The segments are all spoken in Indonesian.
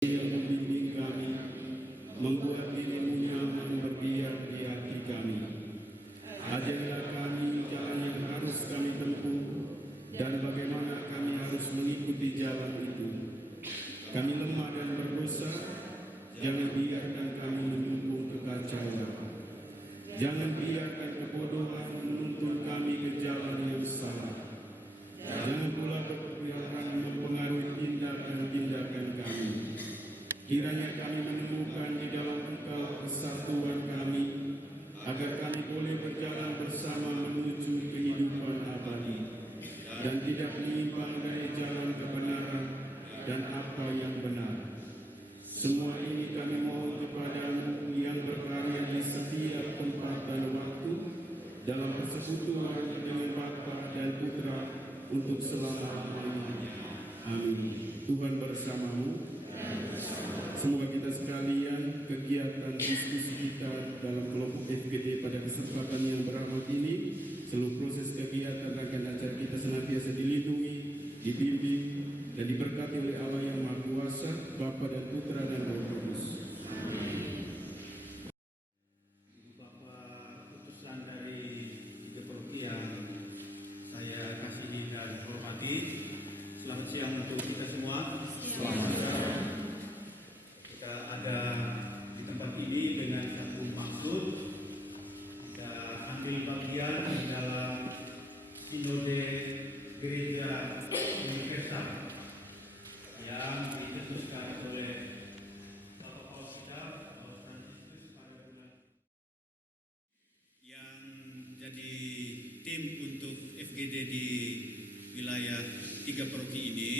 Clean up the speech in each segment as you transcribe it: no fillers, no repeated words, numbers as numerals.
yang membimbing kami, membuat dirimu nyaman berdiam di hati kami. Ajarlah kami jalan yang harus kami tempuh dan bagaimana kami harus mengikuti jalan itu. Kami lemah dan berdosa, jangan biarkan kami mendukung kekacauan. Jangan biarkan kebodohan menuntun kami ke jalan yang salah. Jangan pula keberpihakan mempengaruhi tindakan-tindakan kami. Kiranya kami menemukan di dalam Engkau kesatuan kami, agar kami boleh berjalan bersama menuju kehidupan abadi, dan tidak menyimpang dari jalan kebenaran dan apa yang benar. Semua ini kami mohon kepadamu yang berkarya di setiap tempat dan waktu, dalam persekutuan dengan Bapa dan Putra, untuk selama-lamanya. Amin. Tuhan bersamamu. Semoga kita sekalian kegiatan diskusi kita dalam kelompok FGD pada kesempatan yang berahmat ini, seluruh proses kegiatan rangkaian acara kita senantiasa dilindungi, dibimbing, dan diberkati oleh Allah yang Maha Kuasa, Bapa dan Putra dan Roh Kudus. Ibu Bapak utusan dari tiga paroki yang saya kasihi dan hormati, selamat siang untuk kita semua. Selamat siang. Kita ada di tempat ini dengan satu maksud, kita ambil bagian dalam Sinode Gereja Universal yang dicetuskan oleh Bapak Paus kita, Paus Fransiskus pada bulan yang jadi tim untuk FGD di wilayah tiga paroki ini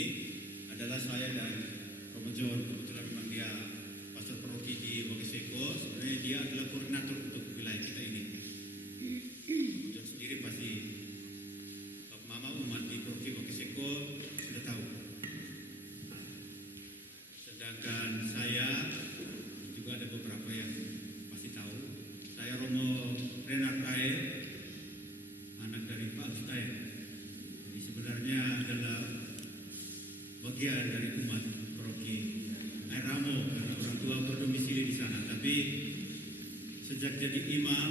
adalah saya dan Romo John. Kebetulan memang dia pastor paroki di Wogeseko. Sebenarnya dia adalah koordinator untuk wilayah kita ini. John sendiri pasti Bapak Mama umat di paroki Wogeseko sudah tahu. Sedangkan saya juga ada beberapa yang pasti tahu. Saya Romo Renard Ae, anak dari Pak Ustay. Jadi sebenarnya adalah bagian dari umat paroki Air Ramo karena orang tua berdomisili di sana. Tapi sejak jadi imam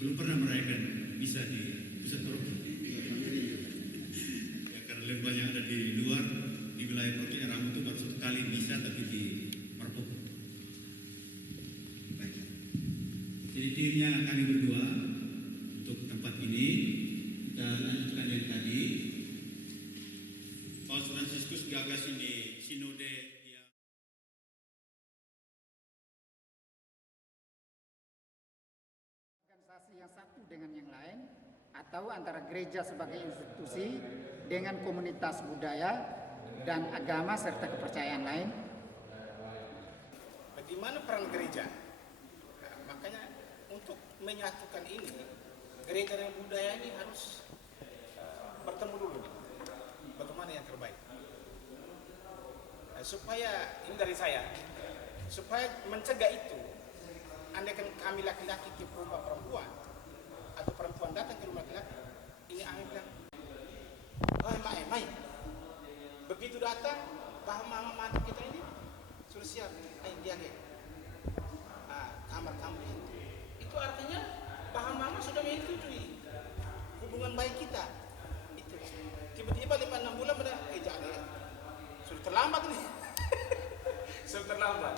belum pernah merayakan misa di pusat paroki. Ya, karena lebih banyak ada di luar, di wilayah paroki Air Ramo itu baru satu kali misa, tapi di Marpoko. Baik. Jadi dirinya kami berdua untuk tempat ini kita lanjutkan yang tadi. Paus Fransiskus gagas ini sinode yang organisasi yang satu dengan yang lain, atau antara gereja sebagai institusi dengan komunitas budaya dan agama serta kepercayaan lain. Bagaimana peran gereja? Nah, makanya untuk menyatukan ini, gereja dan budaya ini harus bertemu dulu. Bagaimana yang terbaik? Supaya ini dari saya, supaya mencegah itu, andaikan kami laki-laki ke rumah perempuan atau perempuan datang ke rumah laki-laki, ini kami bilang, "Oh, Mai, begitu datang, bahwa mama mantu kita ini sudah siap, dia kamar kamu itu artinya bahwa mama sudah menyetujui hubungan baik kita. Itu tiba-tiba 5-6 bulan pada jangan sudah terlambat nih. Sudah terlambat.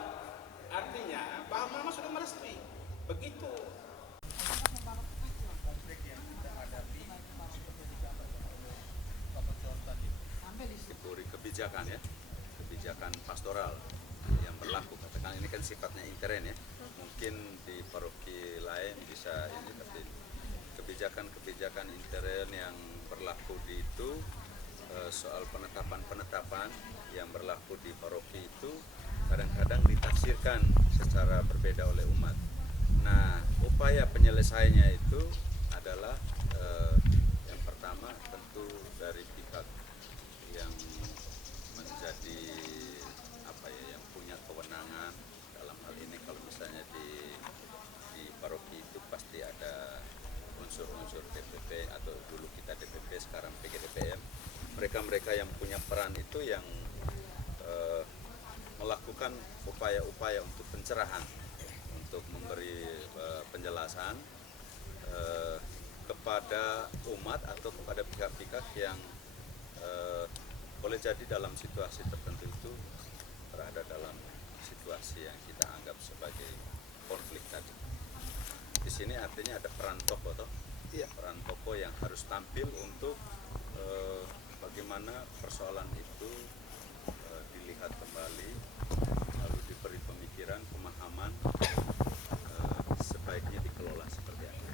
Artinya bahwa mama sudah merestui. Begitu konflik yang kita hadapi seperti digambarkan oleh Bapak John tadi. Kategori kebijakan ya, kebijakan pastoral yang berlaku. Katakan ini kan sifatnya intern ya. Mungkin di paroki lain bisa ini, tapi kebijakan-kebijakan intern yang berlaku di itu soal penetapan-penetapan yang berlaku di paroki itu kadang-kadang ditafsirkan secara berbeda oleh umat. Nah, upaya penyelesaiannya itu adalah yang pertama tentu dari pihak yang menjadi yang punya kewenangan dalam hal ini. Kalau misalnya di paroki itu pasti ada unsur-unsur DPP atau dulu kita DPP sekarang PGDPM. Mereka yang punya peran itu yang melakukan upaya-upaya untuk pencerahan, untuk memberi penjelasan kepada umat atau kepada pihak-pihak yang boleh jadi dalam situasi tertentu itu berada dalam situasi yang kita anggap sebagai konflik tadi. Di sini artinya ada peran tokoh, peran tokoh yang harus tampil untuk bagaimana persoalan itu dilihat kembali, lalu diberi pemikiran, pemahaman, sebaiknya dikelola seperti apa.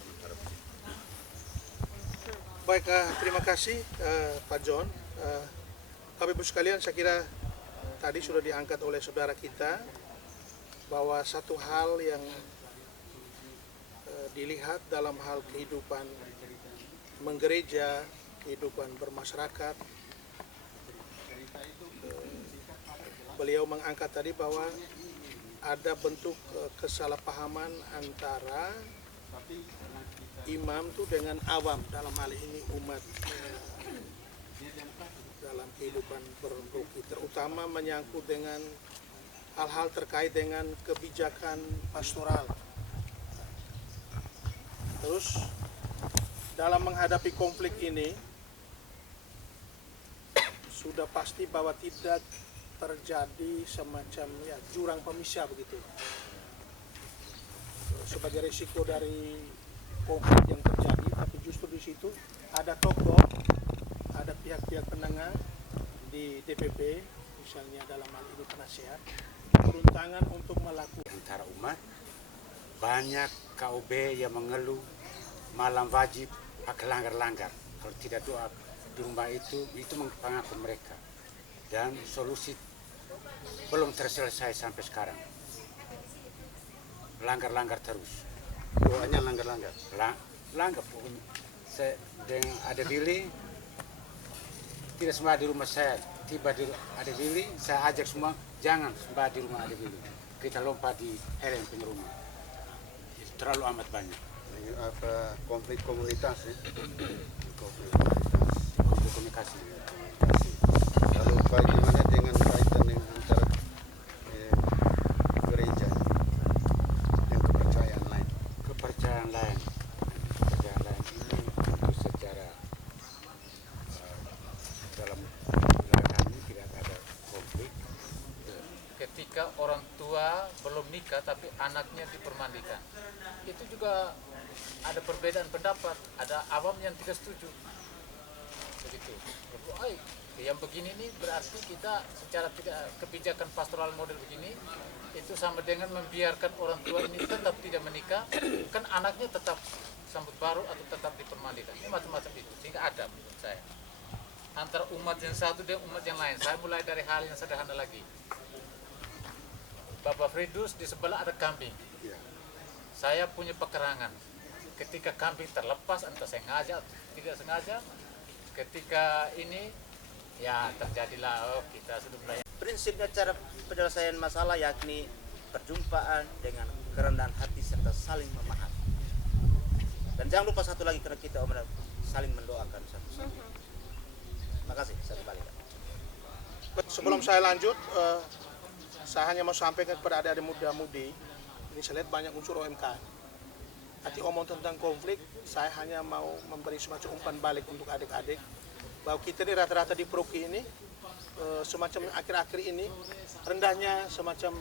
Sementara begitu. Baik, terima kasih Pak John. Bapak Ibu sekalian, saya kira tadi sudah diangkat oleh saudara kita bahwa satu hal yang dilihat dalam hal kehidupan menggereja, kehidupan bermasyarakat, beliau mengangkat tadi bahwa ada bentuk kesalahpahaman antara imam itu dengan awam, dalam hal ini umat dalam kehidupan berproki, terutama menyangkut dengan hal-hal terkait dengan kebijakan pastoral. Terus dalam menghadapi konflik ini sudah pasti bahwa tidak terjadi semacam jurang pemisah begitu. Sebagai risiko dari konflik yang terjadi, tapi justru di situ ada tokoh, ada pihak-pihak penengah di DPP, misalnya dalam hal ini penasehat, turun tangan untuk melakukan antara umat. Banyak KUB yang mengeluh malam wajib akan langgar-langgar. Kalau tidak doa di rumah itu mempengaruhi mereka. Dan solusi belum terselesai sampai sekarang. Langgar-langgar terus. doanya langgar-langgar. Langgar pokoknya. Dengan ada Billy, tidak semua di rumah saya. Tiba di ada Billy, saya ajak semua jangan sembah di rumah ada Billy. Kita lompat di Helen punya rumah. Itu terlalu amat banyak. Apa konflik komunitas ya? Konflik komunikasi. Lalu bagaimana dengan kaitan dengan antara gereja dan kepercayaan lain? Kepercayaan lain ini tentu secara dalam wilayah kami tidak ada konflik. Ketika orang tua belum nikah tapi anaknya dipermandikan, itu juga ada perbedaan pendapat, ada awam yang tidak setuju begitu. Yang begini ini berarti kita secara tidak kebijakan pastoral model begini itu sama dengan membiarkan orang tua ini tetap tidak menikah, kan anaknya tetap sambut baru atau tetap dipermandikan. Ini macam-macam itu, sehingga ada menurut saya antara umat yang satu dan umat yang lain. Saya mulai dari hal yang sederhana lagi. Bapak Fridus di sebelah ada kambing. Saya punya pekerangan. Ketika kambing terlepas, entah sengaja atau tidak sengaja, ketika ini ya terjadilah kita sudah mulai. Prinsipnya cara penyelesaian masalah yakni perjumpaan dengan kerendahan hati serta saling memahami. Dan jangan lupa satu lagi, karena kita saling mendoakan satu sama lain. Makasih, saya kembali. Sebelum saya lanjut, saya hanya mau sampaikan kepada adik-adik muda-mudi, ini saya lihat banyak unsur OMK. Nanti omong tentang konflik, saya hanya mau memberi semacam umpan balik untuk adik-adik, bahwa kita di rata-rata di Proki ini, semacam akhir-akhir ini, rendahnya semacam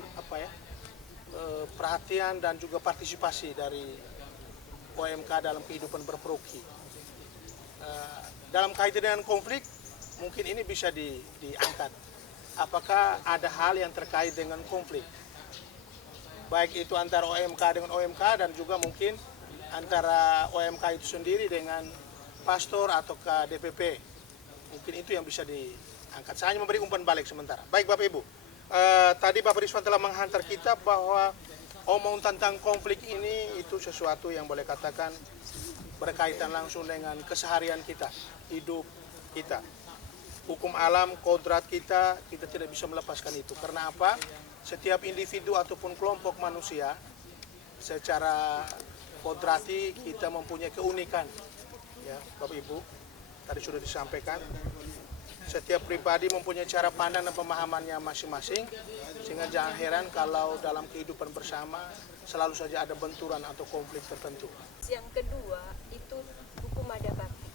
perhatian dan juga partisipasi dari OMK dalam kehidupan berproki. Dalam kaitan dengan konflik, mungkin ini bisa diangkat. Apakah ada hal yang terkait dengan konflik? Baik itu antara OMK dengan OMK dan juga mungkin antara OMK itu sendiri dengan pastor atau ke DPP. Mungkin itu yang bisa diangkat. Saya hanya memberi umpan balik sementara. Baik Bapak Ibu, tadi Bapak Rizwan telah menghantar kita bahwa omong tentang konflik ini itu sesuatu yang boleh katakan berkaitan langsung dengan keseharian kita, hidup kita. Hukum alam, kodrat kita tidak bisa melepaskan itu. Karena apa? Setiap individu ataupun kelompok manusia secara kodrati kita mempunyai keunikan. Ya, Bapak Ibu, tadi sudah disampaikan. Setiap pribadi mempunyai cara pandang dan pemahamannya masing-masing, sehingga jangan heran kalau dalam kehidupan bersama selalu saja ada benturan atau konflik tertentu. Yang kedua itu buku Madabakti.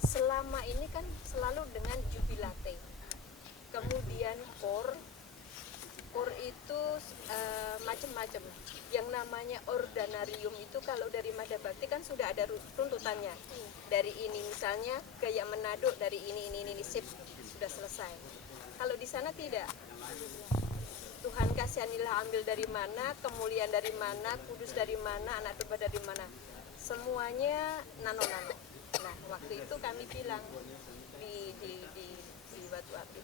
Selama ini kan selalu dengan jubilate. Kemudian core itu macam-macam. Yang namanya ordinarium itu kalau dari Madabakti kan sudah ada tuntutannya. Dari ini misalnya gaya Manado dari ini sip sudah selesai. Kalau di sana tidak. Tuhan kasihanilah ambil dari mana, kemuliaan dari mana, kudus dari mana, anak domba dari mana. Semuanya nano-nano. Nah, waktu itu kami bilang di Batu Api,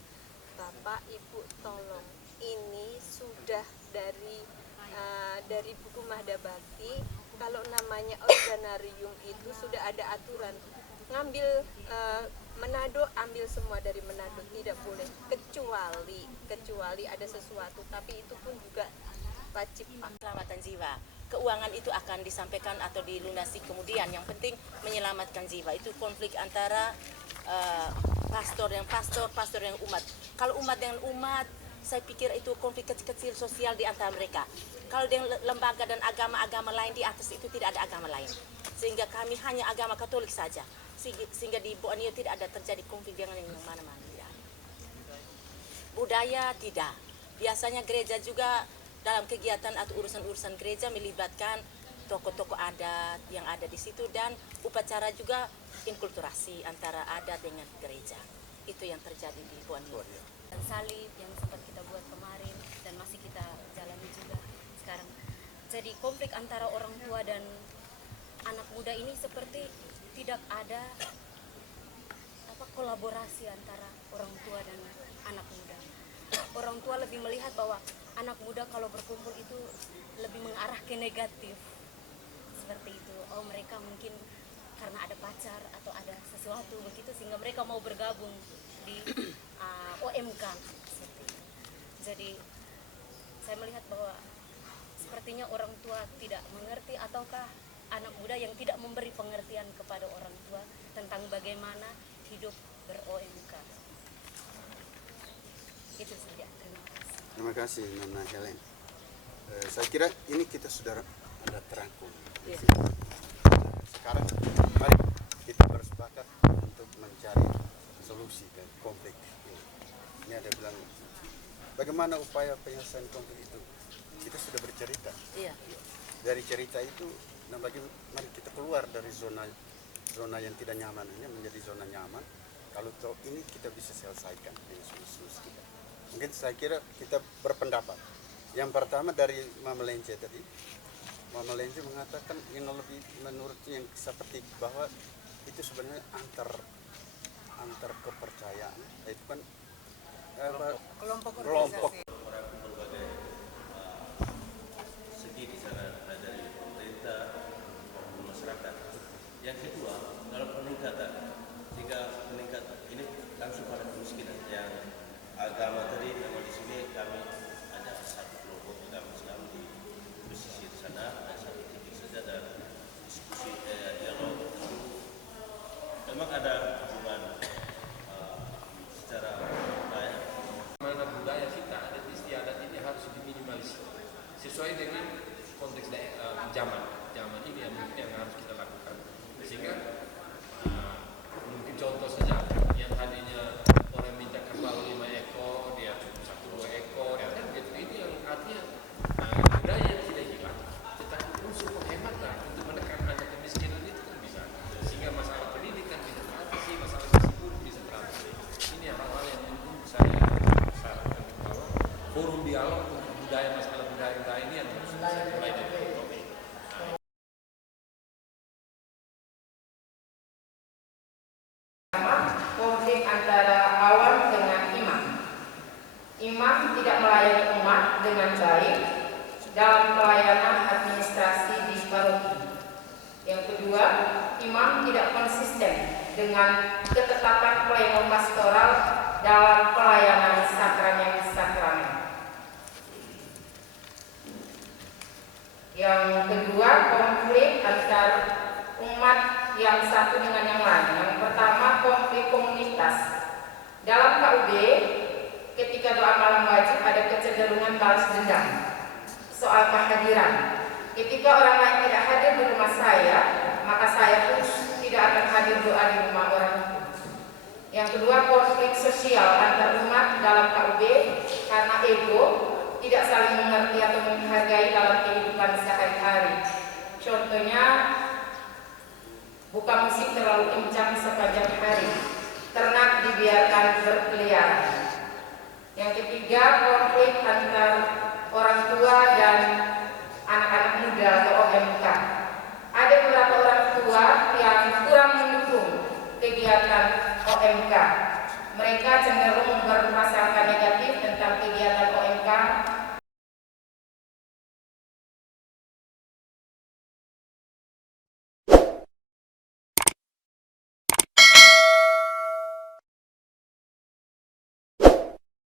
Bapak Ibu tolong, ini sudah dari buku Madabakti. Kalau namanya ordinarium itu sudah ada aturan. Ngambil Manado, ambil semua dari Manado, tidak boleh kecuali ada sesuatu, tapi itu pun juga wajib. Keselamatan jiwa, keuangan itu akan disampaikan atau dilunasi kemudian. Yang penting menyelamatkan jiwa. Itu konflik antara pastor yang umat. Kalau umat dengan umat, saya pikir itu konflik kecil-kecil sosial di antara mereka. Kalau dengan lembaga dan agama-agama lain di atas itu tidak ada agama lain. Sehingga kami hanya agama Katolik saja. Sehingga di Borneo tidak ada terjadi konflik dengan yang mana-mana. Budaya tidak. Biasanya gereja juga dalam kegiatan atau urusan-urusan gereja melibatkan tokoh-tokoh adat yang ada di situ, dan upacara juga inkulturasi antara adat dengan gereja. Itu yang terjadi di Borneo. Dan salib yang sempat kita buat kemarin dan masih kita jalani juga sekarang. Jadi konflik antara orang tua dan anak muda ini seperti tidak ada kolaborasi antara orang tua dan anak muda. Orang tua lebih melihat bahwa anak muda kalau berkumpul itu lebih mengarah ke negatif. Seperti itu. Oh, mereka mungkin karena ada pacar atau ada sesuatu begitu sehingga mereka mau bergabung di OMK. Jadi saya melihat bahwa sepertinya orang tua tidak mengerti, ataukah anak muda yang tidak memberi pengertian kepada orang tua tentang bagaimana hidup ber-OMK. Itu saja. Terima kasih Nona Helen. Saya kira ini kita sudah ada terangkum. Ya. Sekarang mari kita bersepakat untuk mencari solusi dari konflik ini. Ini ada bilang bagaimana upaya penyelesaian konflik itu. Kita sudah bercerita. Iya. Dari cerita itu, nah mari kita keluar dari zona yang tidak nyaman ini menjadi zona nyaman. Kalau ini kita bisa selesaikan dengan solusi kita. Mungkin saya kira kita berpendapat. Yang pertama dari Mama Lence tadi. Mama Lence mengatakan ini lebih menurutnya yang seperti bahwa itu sebenarnya antar kepercayaan. Itu kan kelompok. Berbagai segi di sana dari pemerintah maupun masyarakat. Yang kedua, dalam peningkatan sehingga meningkat ini langsung pada kemiskinan yang agama tadi memang di sini kami ada satu kelompok agama Islam di pesisir sana, ada satu titik saja dan diskusi dialog memang ada hubungan secara budaya. Mana budaya kita adat istiadat ini harus diminimalisir sesuai dengan konteks zaman ini yang harus kita lakukan, sehingga mungkin contoh saja yang tadinya orang minta kerbau 5 ekor dia cukup 1-2 ekor ya kan gitu. Ini yang artinya budaya yang tidak hilang, tetapi unsur penghematan untuk menekan angka kemiskinan itu kan bisa, sehingga masalah pendidikan bisa teratasi, masalah gizi buruk bisa teratasi. Ini hal-hal yang mungkin saya sarankan bahwa forum dialog untuk budaya, masalah budaya ini yang harus mulai dari ekonomi. Konflik antara awam dengan imam. Imam tidak melayani umat dengan baik dalam pelayanan administrasi di paroki. Yang kedua, imam tidak konsisten dengan ketetapan pleno pastoral dalam pelayanan sakramen. Yang kedua, konflik antar umat yang satu dengan yang lain. Yang pertama, konflik komunitas Dalam KUB, ketika doa malam wajib ada kecenderungan balas dendam. Soal kehadiran, ketika orang lain tidak hadir di rumah saya, maka saya pun tidak akan hadir doa di rumah orang itu. Yang kedua, konflik sosial antar umat dalam KUB karena ego, tidak saling mengerti atau menghargai dalam kehidupan sehari-hari. Contohnya, buka musik terlalu kencang sepanjang hari, ternak dibiarkan berkeliaran. Yang ketiga, konflik antar orang tua dan anak-anak muda atau OMK. Ada beberapa orang tua yang kurang mendukung kegiatan OMK. Mereka cenderung berprasangka negatif